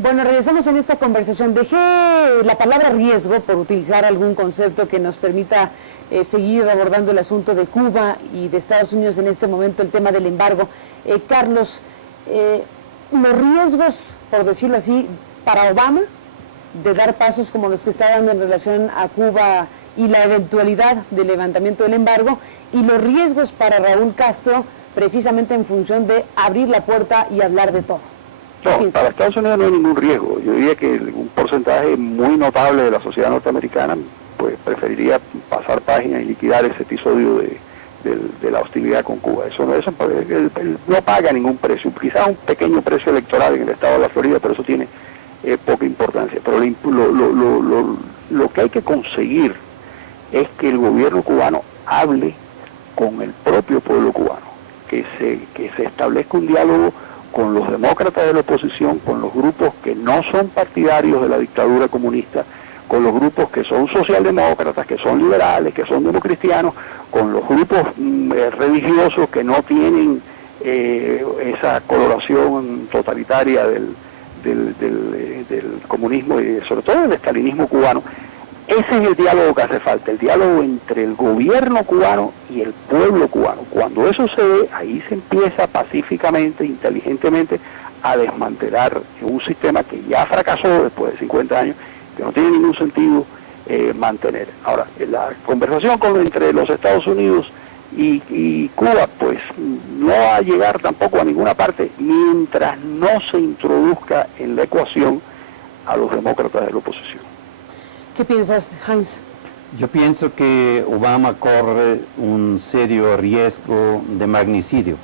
Bueno, regresamos en esta conversación. Dejé la palabra riesgo por utilizar algún concepto que nos permita seguir abordando el asunto de Cuba y de Estados Unidos en este momento, el tema del embargo. Carlos, los riesgos, por decirlo así, para Obama, de dar pasos como los que está dando en relación a Cuba y la eventualidad del levantamiento del embargo, y los riesgos para Raúl Castro, precisamente en función de abrir la puerta y hablar de todo. No, para Estados Unidos no hay ningún riesgo. Yo diría que un porcentaje muy notable de la sociedad norteamericana pues preferiría pasar página y liquidar ese episodio de la hostilidad con Cuba. Eso no paga ningún precio, quizás un pequeño precio electoral en el estado de la Florida, pero eso tiene poca importancia. Pero lo que hay que conseguir es que el gobierno cubano hable con el propio pueblo cubano, que se establezca un diálogo con los demócratas de la oposición, con los grupos que no son partidarios de la dictadura comunista, con los grupos que son socialdemócratas, que son liberales, que son democristianos, con los grupos religiosos que no tienen esa coloración totalitaria del comunismo y sobre todo del estalinismo cubano. Ese es el diálogo que hace falta, el diálogo entre el gobierno cubano y el pueblo cubano. Cuando eso se ve, ahí se empieza pacíficamente, inteligentemente, a desmantelar un sistema que ya fracasó después de 50 años, que no tiene ningún sentido mantener. Ahora, la conversación entre los Estados Unidos y Cuba, pues no va a llegar tampoco a ninguna parte mientras no se introduzca en la ecuación a los demócratas de la oposición. ¿Qué piensas, Heinz? Yo pienso que Obama corre un serio riesgo de magnicidio.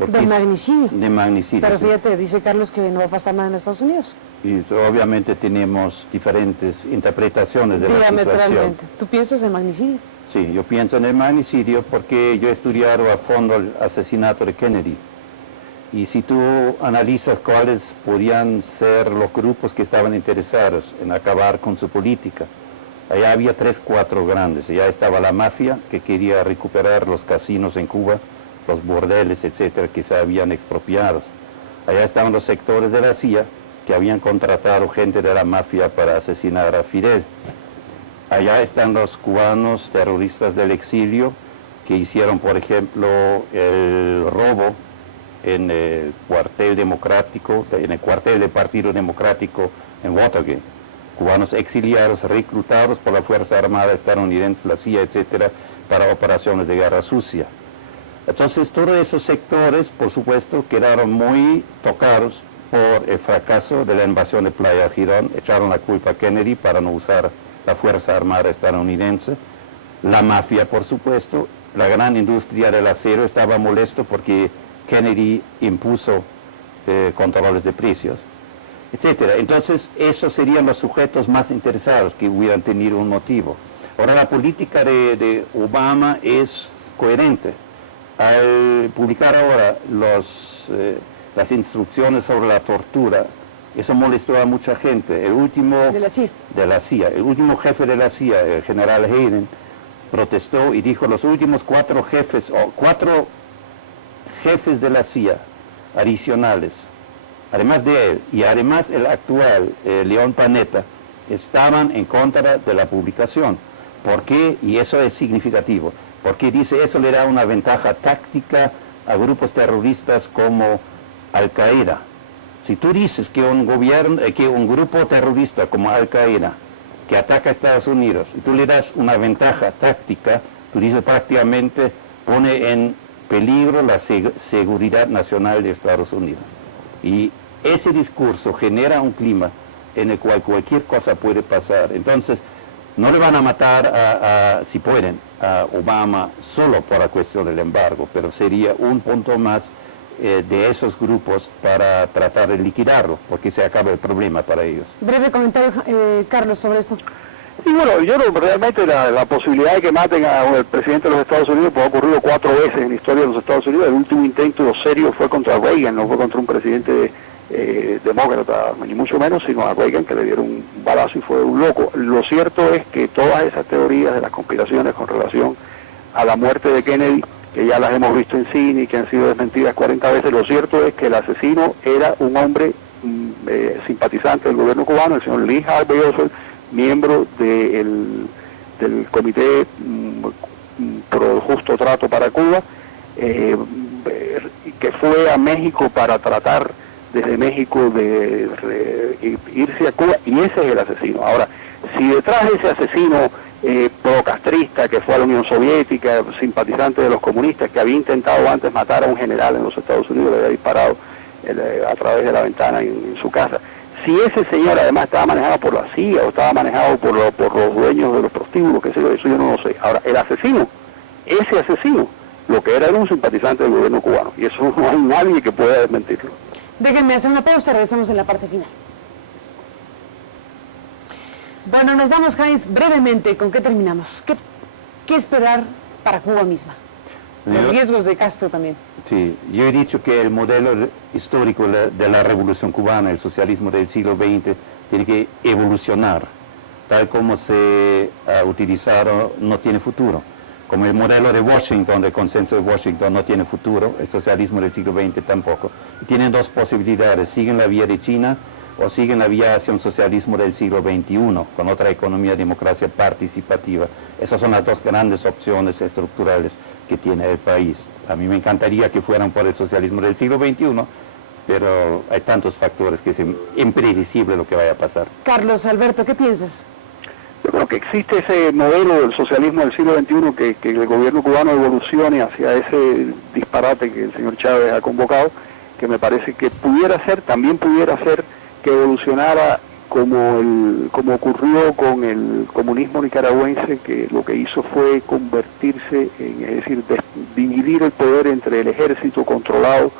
¿De magnicidio? De magnicidio. Pero fíjate, dice Carlos que no va a pasar nada en Estados Unidos. Y obviamente tenemos diferentes interpretaciones de la situación. ¿Tú piensas en magnicidio? Sí, yo pienso en el magnicidio porque yo he estudiado a fondo el asesinato de Kennedy. Y si tú analizas cuáles podían ser los grupos que estaban interesados en acabar con su política, allá había 3, 4 grandes. Allá estaba la mafia, que quería recuperar los casinos en Cuba, los bordeles, etcétera, que se habían expropiado. Allá estaban los sectores de la CIA, que habían contratado gente de la mafia para asesinar a Fidel. Allá están los cubanos terroristas del exilio, que hicieron, por ejemplo, el robo en el cuartel democrático, en el cuartel del Partido Democrático en Watergate. Cubanos exiliados, reclutados por la Fuerza Armada estadounidense, la CIA, etcétera, para operaciones de guerra sucia. Entonces, todos esos sectores, por supuesto, quedaron muy tocados por el fracaso de la invasión de Playa Girón, echaron la culpa a Kennedy para no usar la Fuerza Armada estadounidense. La mafia, por supuesto, la gran industria del acero estaba molesto porque Kennedy impuso controles de precios, etcétera. Entonces, esos serían los sujetos más interesados que hubieran tenido un motivo. Ahora, la política de Obama es coherente. Al publicar ahora las instrucciones sobre la tortura, eso molestó a mucha gente. El último de la CIA. De la CIA, el último jefe de la CIA, el general Hayden, protestó y dijo: los últimos 4 jefes de la CIA adicionales, además de él y además el actual, León Panetta, estaban en contra de la publicación. ¿Por qué? Y eso es significativo. Porque dice, eso le da una ventaja táctica a grupos terroristas como Al-Qaeda. Si tú dices que un grupo terrorista como Al-Qaeda, que ataca a Estados Unidos, y tú le das una ventaja táctica, tú dices prácticamente pone en peligro la seguridad nacional de Estados Unidos. Y ese discurso genera un clima en el cual cualquier cosa puede pasar. Entonces, no le van a matar, si pueden, a Obama solo por la cuestión del embargo, pero sería un punto más de esos grupos para tratar de liquidarlo, porque se acaba el problema para ellos. Breve comentario, Carlos, sobre esto. Y bueno, yo creo que realmente la posibilidad de que maten al presidente de los Estados Unidos pues, ha ocurrido 4 veces en la historia de los Estados Unidos. El último intento serio fue contra Reagan, no fue contra un presidente demócrata, ni mucho menos, sino a Reagan, que le dieron un balazo y fue un loco. Lo cierto es que todas esas teorías de las conspiraciones con relación a la muerte de Kennedy, que ya las hemos visto en cine y que han sido desmentidas 40 veces, lo cierto es que el asesino era un hombre simpatizante del gobierno cubano, el señor Lee Harvey Oswald, miembro del Comité pro el Justo Trato para Cuba, que fue a México para tratar desde México de irse a Cuba, y ese es el asesino. Ahora, si detrás de ese asesino procastrista que fue a la Unión Soviética, simpatizante de los comunistas, que había intentado antes matar a un general en los Estados Unidos, le había disparado a través de la ventana en su casa, si ese señor además estaba manejado por la CIA o estaba manejado por los dueños de los prostíbulos, que eso yo no lo sé. Ahora, el asesino, ese asesino, lo que era un simpatizante del gobierno cubano, y eso no hay nadie que pueda desmentirlo. Déjenme hacer una pausa, regresamos en la parte final. Bueno, nos vamos, Heinz, brevemente, ¿con qué terminamos? ¿Qué esperar para Cuba misma? Los riesgos de Castro también. Sí, yo he dicho que el modelo histórico de la Revolución Cubana, el socialismo del siglo XX, tiene que evolucionar. Tal como se ha utilizado, no tiene futuro. Como el modelo de Washington, del consenso de Washington, no tiene futuro, el socialismo del siglo XX tampoco. Tienen dos posibilidades: siguen la vía de China o siguen la vía hacia un socialismo del siglo XXI, con otra economía, democracia participativa. Esas son las dos grandes opciones estructurales que tiene el país. A mí me encantaría que fueran por el socialismo del siglo XXI, pero hay tantos factores que es impredecible lo que vaya a pasar. Carlos Alberto, ¿qué piensas? Yo creo que existe ese modelo del socialismo del siglo XXI, que el gobierno cubano evolucione hacia ese disparate que el señor Chávez ha convocado, que me parece que también pudiera ser que evolucionara como ocurrió con el comunismo nicaragüense, que lo que hizo fue convertirse en, es decir, dividir el poder entre el ejército controlado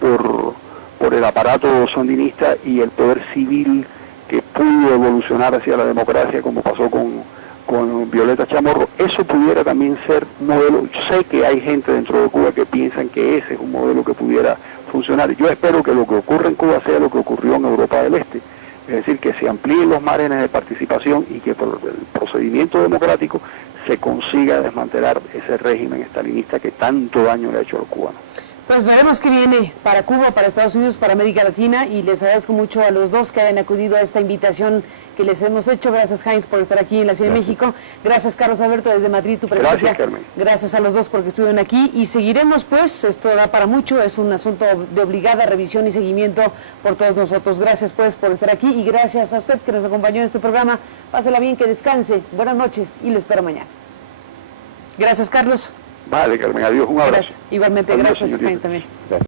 por el aparato sandinista y el poder civil, que pudo evolucionar hacia la democracia, como pasó con Violeta Chamorro. Eso pudiera también ser un modelo. Yo sé que hay gente dentro de Cuba que piensan que ese es un modelo que pudiera funcionar. Yo espero que lo que ocurra en Cuba sea lo que ocurrió en Europa del Este, es decir, que se amplíen los márgenes de participación y que por el procedimiento democrático se consiga desmantelar ese régimen estalinista que tanto daño le ha hecho a los cubanos. Pues veremos qué viene para Cuba, para Estados Unidos, para América Latina, y les agradezco mucho a los dos que hayan acudido a esta invitación que les hemos hecho. Gracias, Heinz, por estar aquí en la Ciudad de México. Gracias, Carlos Alberto, desde Madrid, tu presencia. Gracias, Carmen. Gracias a los dos porque estuvieron aquí, y seguiremos, pues, esto da para mucho, es un asunto de obligada revisión y seguimiento por todos nosotros. Gracias, pues, por estar aquí, y gracias a usted que nos acompañó en este programa. Pásela bien, que descanse, buenas noches, y lo espero mañana. Gracias, Carlos. Vale, Carmen, adiós, un abrazo. Gracias. Igualmente, Adiós, gracias, señorita. Heinz, también.